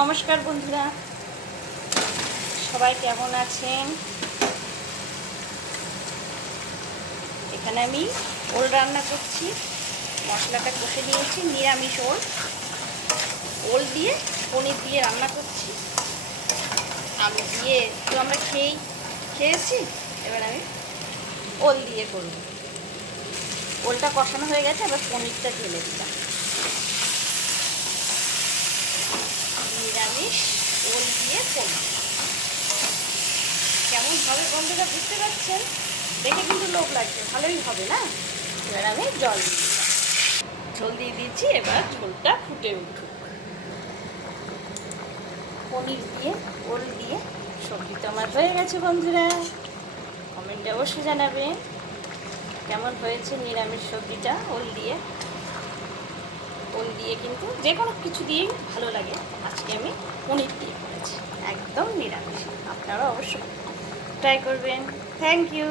নমস্কার বন্ধুরা, সবাই কেমন আছেন? এখানে আমি ওল রান্না করছি। মশলাটা কষে নিয়েছি, নিরামিষ ওল। ওল দিয়ে পনির দিয়ে রান্না করছি। আলু দিয়ে তো আমরা খেয়েছি, এবার আমি ওল দিয়ে করব। ওলটা কষানো হয়ে গেছে, এবার পনিরটা ঢেলে দিলাম। নিরামিষ ওল দিয়ে পনির কেমন হবে বন্ধুরা বুঝতে পারছেন? দেখে কিন্তু লোভ লাগছে, ভালোই হবে না? এবার আমি জল দিয়ে দিলাম, ঝোল দিয়ে দিয়েছি। এবার ঝোলটা ফুটে উঠুক। পনির দিয়ে ওল দিয়ে সবজি তো আমার হয়ে গেছে বন্ধুরা। কমেন্টে অবশ্যই জানাবেন কেমন হয়েছে নিরামিষ সবজিটা। ওল দিয়ে কিন্তু যে কোনো কিছু দিয়েই ভালো লাগে। আজকে আমি পনির দিয়ে করেছি, একদম নিরামিষ। আপনারা অবশ্যই ট্রাই করবেন। Thank you.